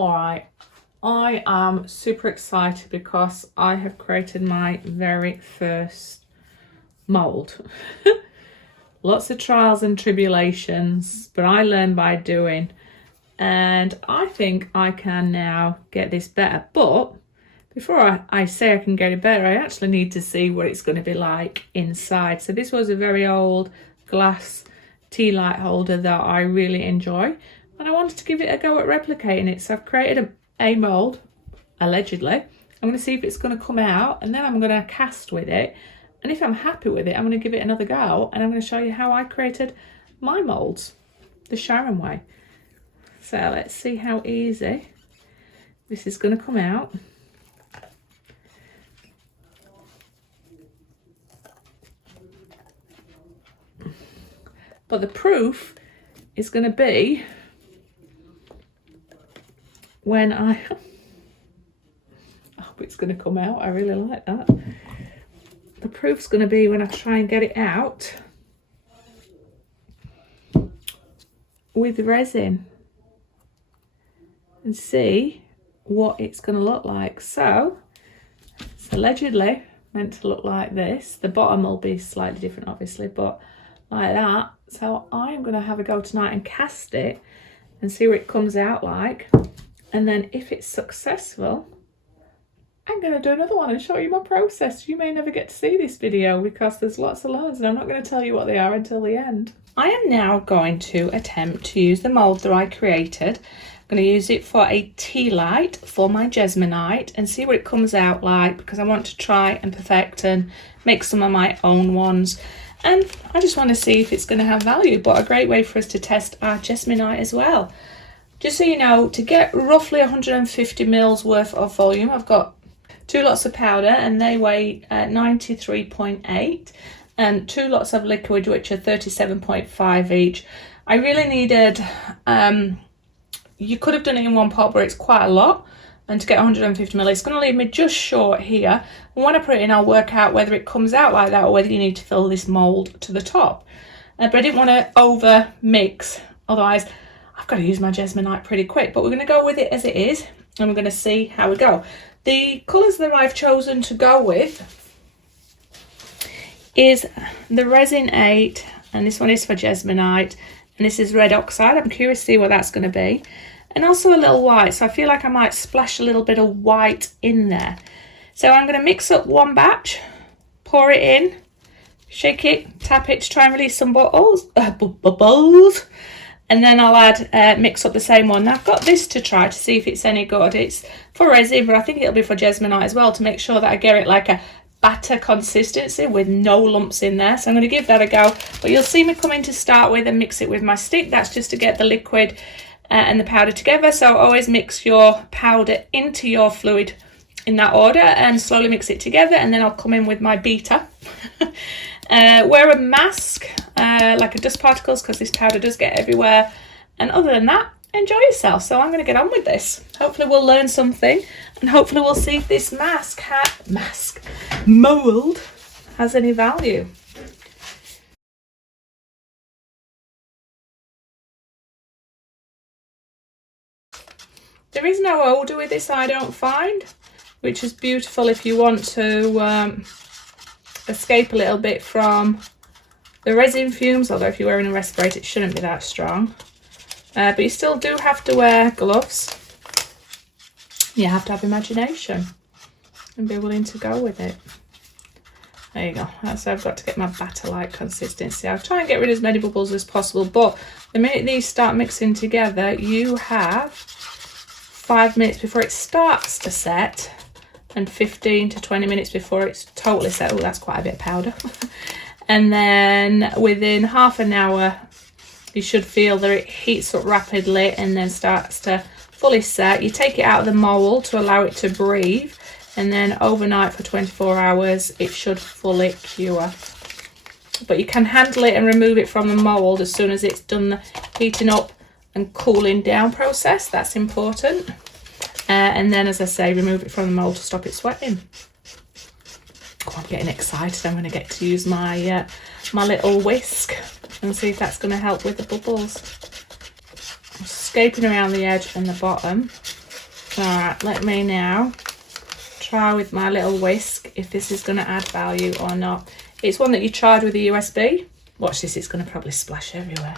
Alright, I am super excited because I have created my very first mould. Lots of trials and tribulations, but I learn by doing, and I think I can now get this better. But before I say I can get it better, I actually need to see what it's going to be like inside. So this was a very old glass Tealight holder that I really enjoy, and I wanted to give it a go at replicating it. So I've created a mould, allegedly. I'm going to see if it's going to come out, and then I'm going to cast with it. And if I'm happy with it, I'm going to give it another go, and I'm going to show you how I created my moulds, the Sharon way. So let's see how easy this is going to come out. But the proof is going to be when I hope it's going to come out. I really like that. The proof's going to be when I try and get it out with resin and see what it's going to look like. So it's allegedly meant to look like this. The bottom will be slightly different, obviously, but like that. So I am going to have a go tonight and cast it and see what it comes out like. And then if it's successful, I'm going to do another one and show you my process. You may never get to see this video because there's lots of loads and I'm not going to tell you what they are until the end. I am now going to attempt to use the mould that I created. I'm going to use it for a Tealight for my Jesmonite and see what it comes out like, because I want to try and perfect and make some of my own ones. And I just want to see if it's going to have value, but a great way for us to test our Jesmonite as well. Just so you know, to get roughly 150 mils worth of volume, I've got 2 lots of powder and they weigh 93.8, and 2 lots of liquid which are 37.5 each. I really needed, you could have done it in one pot, but it's quite a lot, and to get 150 ml, it's going to leave me just short here. And when I put it in, I'll work out whether it comes out like that or whether you need to fill this mould to the top. But I didn't want to over mix, otherwise I've got to use my Jesmonite pretty quick. But we're going to go with it as it is, and we're going to see how we go. The colours that I've chosen to go with is the Resin 8, and this one is for Jesmonite, and this is red oxide. I'm curious to see what that's going to be. And also a little white, so I feel like I might splash a little bit of white in there. So I'm going to mix up one batch, pour it in, shake it, tap it to try and release some bubbles, and then I'll add, mix up the same one. Now I've got this to try to see if it's any good. It's for resin, but I think it'll be for Jesmonite as well, to make sure that I get it like a batter consistency with no lumps in there. So I'm going to give that a go. But you'll see me come in to start with and mix it with my stick. That's just to get the liquid and the powder together. So always mix your powder into your fluid in that order and slowly mix it together, and then I'll come in with my beater. Wear a mask, like a dust particles, because this powder does get everywhere. And other than that, enjoy yourself. So I'm going to get on with this. Hopefully we'll learn something, and hopefully we'll see if this mould has any value. There is no odour with this, I don't find, which is beautiful if you want to escape a little bit from the resin fumes, although if you're wearing a respirator it shouldn't be that strong. But you still do have to wear gloves. You have to have imagination and be willing to go with it. There you go. So I've got to get my batter-like consistency. I'll try and get rid of as many bubbles as possible, but the minute these start mixing together, you have 5 minutes before it starts to set and 15 to 20 minutes before it's totally set. Oh, that's quite a bit of powder. And then within half an hour, you should feel that it heats up rapidly and then starts to fully set. You take it out of the mould to allow it to breathe, and then overnight for 24 hours, it should fully cure. But you can handle it and remove it from the mould as soon as it's done the heating up and cooling down process. That's important. And then, as I say, remove it from the mould to stop it sweating. Oh, I'm getting excited. I'm going to get to use my my little whisk and see if that's going to help with the bubbles. I'm scraping around the edge and the bottom. Alright, let me now try with my little whisk if this is going to add value or not. It's one that you tried with the USB. Watch this, it's going to probably splash everywhere.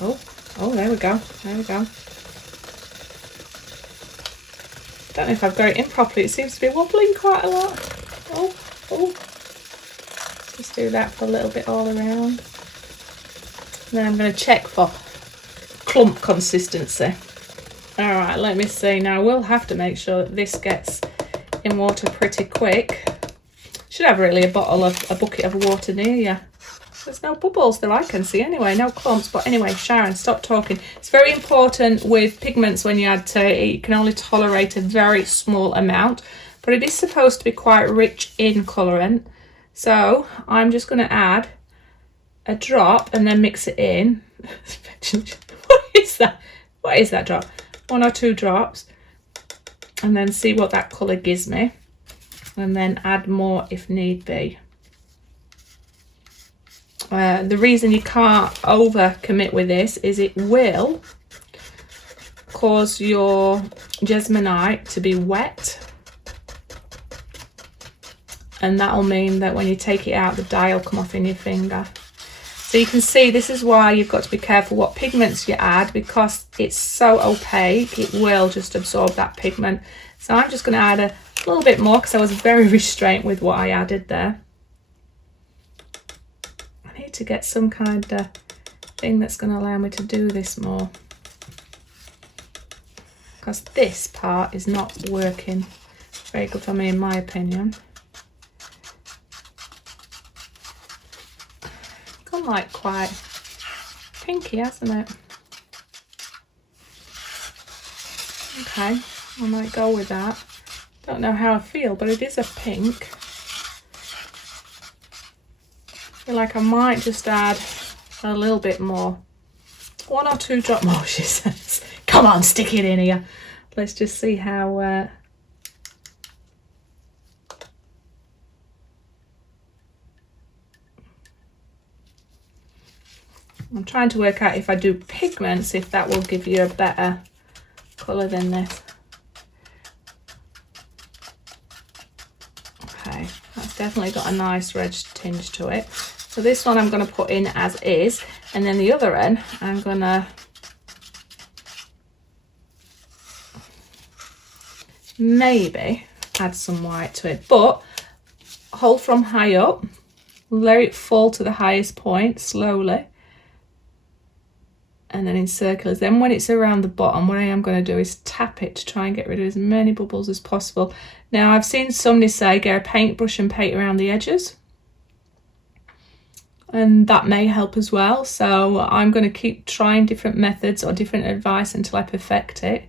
Oh, there we go. There we go. Don't know if I've got it in properly. It seems to be wobbling quite a lot. Oh. Just do that for a little bit all around. And then I'm going to check for clump consistency. Alright, let me see. Now, we'll have to make sure that this gets in water pretty quick. Should have really a bucket of water near you. There's no bubbles that I can see anyway, no clumps. But anyway, Sharon, stop talking. It's very important with pigments when you add Tealight, you can only tolerate a very small amount, but it is supposed to be quite rich in colourant. So I'm just going to add a drop and then mix it in. What is that? What is that drop? 1 or 2 drops, and then see what that colour gives me, and then add more if need be. The reason you can't over commit with this is it will cause your Jesmonite to be wet, and that'll mean that when you take it out, the dye will come off in your finger. So you can see this is why you've got to be careful what pigments you add, because it's so opaque, it will just absorb that pigment. So I'm just going to add a little bit more because I was very restrained with what I added there. I need to get some kind of thing that's going to allow me to do this more, because this part is not working very good for me in my opinion. Gone like quite pinky, hasn't it? Okay, I might go with that. Don't know how I feel, but it is a pink. I feel like I might just add a little bit more. 1 or 2 drops more, she says. Come on, stick it in here. Let's just see how... I'm trying to work out if I do pigments, if that will give you a better colour than this. Okay, that's definitely got a nice red tinge to it. So this one I'm going to put in as is, and then the other end I'm going to maybe add some white to it, but hold from high up, let it fall to the highest point slowly, and then in circles. Then when it's around the bottom, what I am going to do is tap it to try and get rid of as many bubbles as possible. Now I've seen somebody say get a paintbrush and paint around the edges, and that may help as well. So I'm going to keep trying different methods or different advice until I perfect it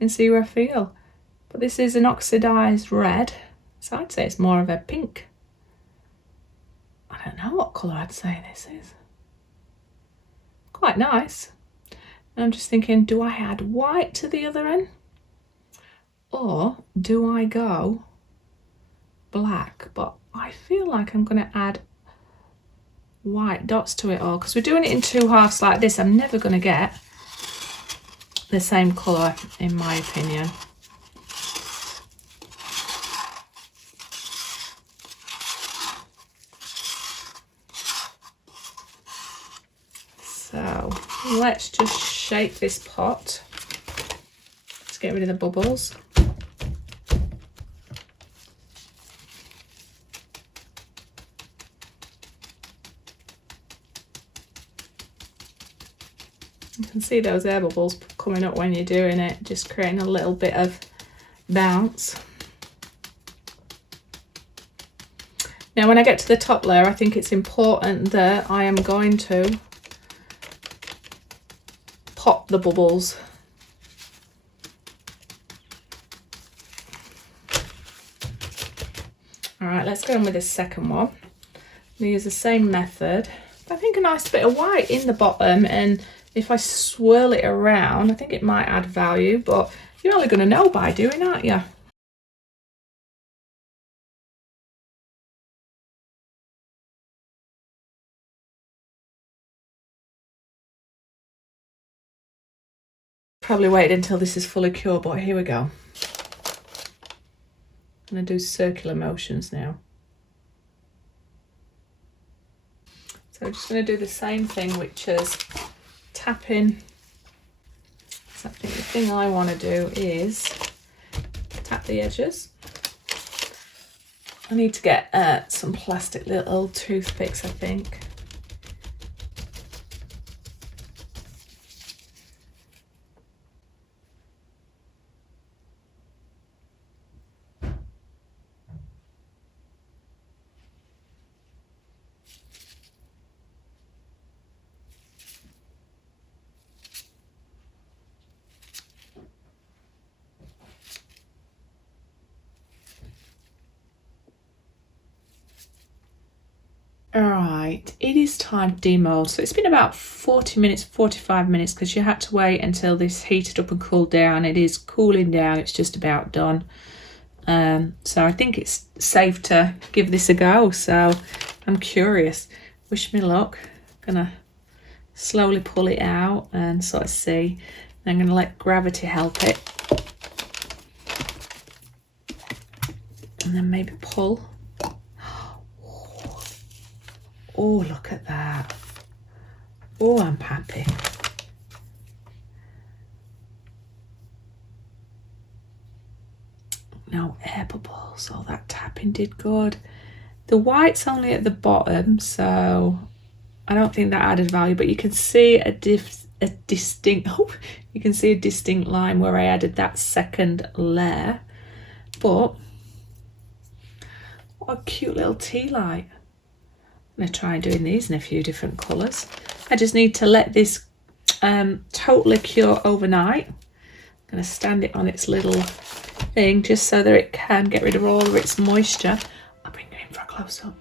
and see where I feel. But this is an oxidized red, so I'd say it's more of a pink. I don't know what colour I'd say this is. Quite nice. And I'm just thinking, do I add white to the other end, or do I go black? But I feel like I'm going to add white dots to it all, because we're doing it in 2 halves like this. I'm never going to get the same colour in my opinion. So let's just shake this pot. Let's get rid of the bubbles. You can see those air bubbles coming up when you're doing it, just creating a little bit of bounce. Now when I get to the top layer, I think it's important that I am going to pop the bubbles. All right, let's go on with the second one. We use the same method. I think a nice bit of white in the bottom, and if I swirl it around, I think it might add value, but you're only going to know by doing, aren't you? Probably wait until this is fully cured, but here we go. I'm going to do circular motions now. So I'm just going to do the same thing, which is tapping. So I think the thing I want to do is tap the edges. I need to get some plastic little toothpicks, I think. Alright, it is time to demold. So it's been about 40 minutes, 45 minutes, because you had to wait until this heated up and cooled down. It is cooling down, it's just about done. So I think it's safe to give this a go. So I'm curious. Wish me luck. Gonna slowly pull it out and sort of see. And I'm gonna let gravity help it. And then maybe pull. Oh, look at that. Oh, I'm happy. No air bubbles. Oh, that tapping did good. The white's only at the bottom, so I don't think that added value, but you can see a distinct line where I added that second layer. But what a cute little tea light. I'm going to try doing these in a few different colours. I just need to let this totally cure overnight. I'm going to stand it on its little thing just so that it can get rid of all of its moisture. I'll bring you in for a close-up.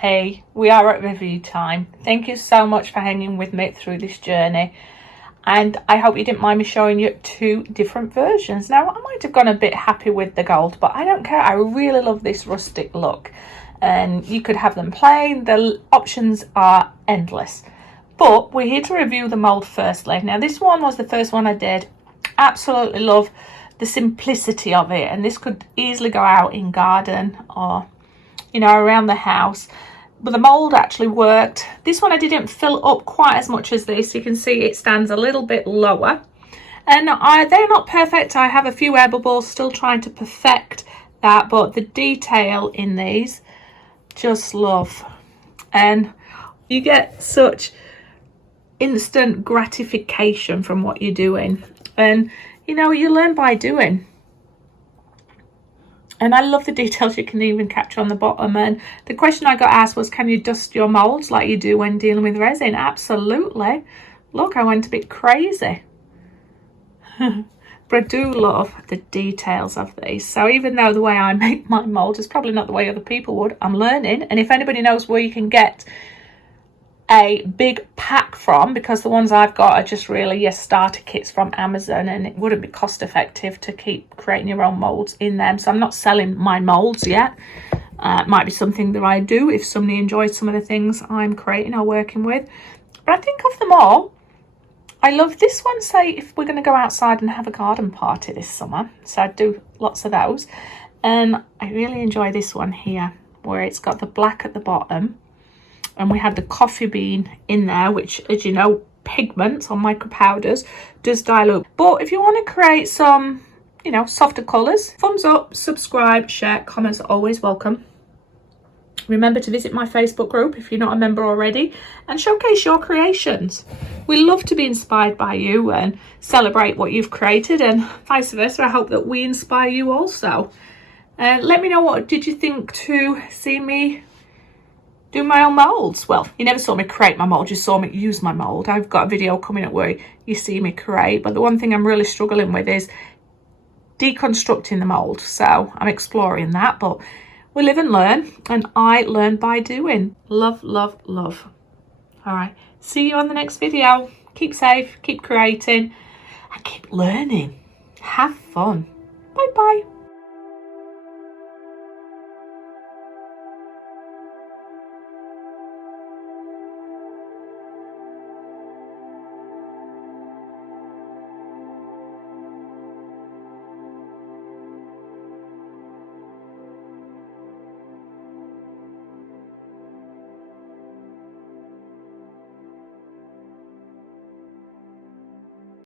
hey, we are at review time. Thank you so much for hanging with me through this journey. And I hope you didn't mind me showing you 2 different versions. Now, I might have gone a bit happy with the gold, but I don't care. I really love this rustic look. And you could have them plain. The options are endless. But we're here to review the mould firstly. Now, this one was the first one I did. Absolutely love the simplicity of it. And this could easily go out in garden or, you know, around the house. But the mould actually worked. This one I didn't fill up quite as much as this. You can see it stands a little bit lower. And they're not perfect. I have a few air bubbles, still trying to perfect that. But the detail in these, just love. And you get such instant gratification from what you're doing. And, you know, you learn by doing. And I love the details you can even capture on the bottom. And the question I got asked was, can you dust your moulds like you do when dealing with resin? Absolutely. Look, I went a bit crazy. But I do love the details of these. So even though the way I make my moulds is probably not the way other people would, I'm learning. And if anybody knows where you can get a big pack from, because the ones I've got are just really your starter kits from Amazon, and it wouldn't be cost effective to keep creating your own molds in them. So I'm not selling my molds yet. It might be something that I do if somebody enjoys some of the things I'm creating or working with. But I think of them all, I love this one, say if we're going to go outside and have a garden party this summer. So I do lots of those. And I really enjoy this one here, where it's got the black at the bottom. And we had the coffee bean in there, which, as you know, pigments on micro powders does dilute. But if you want to create some, you know, softer colours, thumbs up, subscribe, share, comments are always welcome. Remember to visit my Facebook group if you're not a member already and showcase your creations. We love to be inspired by you and celebrate what you've created, and vice versa. I hope that we inspire you also. Let me know, what did you think to see me do my own moulds? Well, you never saw me create my mould, you saw me use my mould. I've got a video coming up where you see me create, but the one thing I'm really struggling with is deconstructing the mould. So I'm exploring that, but we live and learn, and I learn by doing. Love, love, love. All right, see you on the next video. Keep safe, keep creating, and keep learning. Have fun. Bye bye.